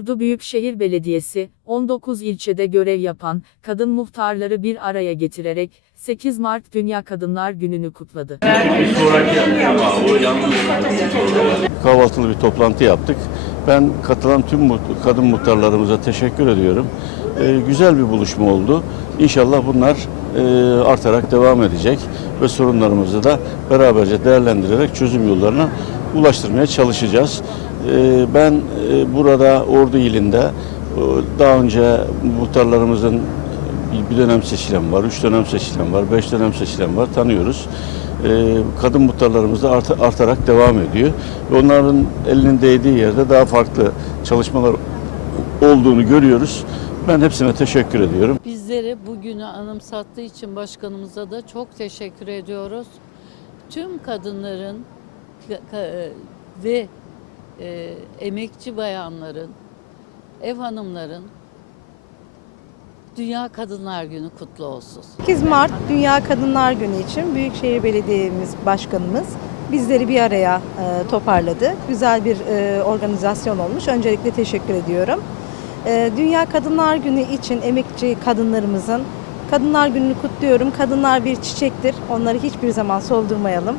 Ordu Büyükşehir Belediyesi, 19 ilçede görev yapan kadın muhtarları bir araya getirerek 8 Mart Dünya Kadınlar Günü'nü kutladı. kahvaltılı bir toplantı yaptık. Ben katılan tüm kadın muhtarlarımıza teşekkür ediyorum. Ee, güzel bir buluşma oldu. İnşallah bunlar e, artarak devam edecek ve sorunlarımızı da beraberce değerlendirerek çözüm yollarına ulaştırmaya çalışacağız. Ee, ben e, burada Ordu ilinde daha önce muhtarlarımızın bir dönem seçilen var, üç dönem seçilen var, beş dönem seçilen var, tanıyoruz. Ee, kadın muhtarlarımız da art- artarak devam ediyor. Onların elinin değdiği yerde daha farklı çalışmalar olduğunu görüyoruz. Ben hepsine teşekkür ediyorum. Bizleri bugünü anımsattığı için başkanımıza da çok teşekkür ediyoruz. Tüm kadınların ka- ka- ve e, emekçi bayanların, ev hanımların Dünya Kadınlar Günü kutlu olsun. 8 Mart Dünya Kadınlar Günü için Büyükşehir Belediye'miz Başkanımız bizleri bir araya e, toparladı. Güzel bir e, organizasyon olmuş. Öncelikle teşekkür ediyorum. E, Dünya Kadınlar Günü için emekçi kadınlarımızın Kadınlar Günü'nü kutluyorum. Kadınlar bir çiçektir. Onları hiçbir zaman soldurmayalım.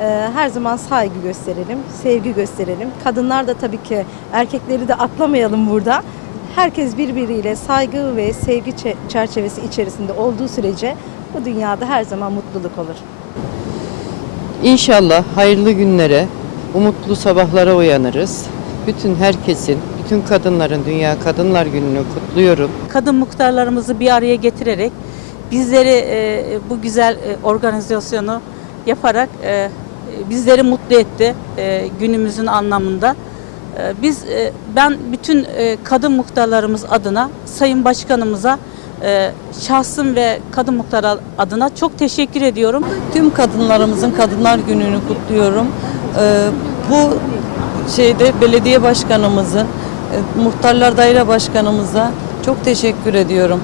E, Her zaman saygı gösterelim, sevgi gösterelim. Kadınlar da tabii ki erkekleri de atlamayalım burada. Herkes birbiriyle saygı ve sevgi çe- çerçevesi içerisinde olduğu sürece bu dünyada her zaman mutluluk olur. İnşallah hayırlı günlere, umutlu sabahlara uyanırız. Bütün herkesin, bütün kadınların Dünya Kadınlar Günü'nü kutluyorum. kadın muhtarlarımızı bir araya getirerek bizleri e, bu güzel e, organizasyonu yaparak e, bizleri mutlu etti e, günümüzün anlamında. E, biz e, ben bütün e, kadın muhtarlarımız adına Sayın Başkanımıza e, şahsım ve kadın muhtar adına çok teşekkür ediyorum. Tüm kadınlarımızın Kadınlar Günü'nü kutluyorum. Ee, bu şeyde belediye başkanımızın, e, muhtarlar daire başkanımıza çok teşekkür ediyorum.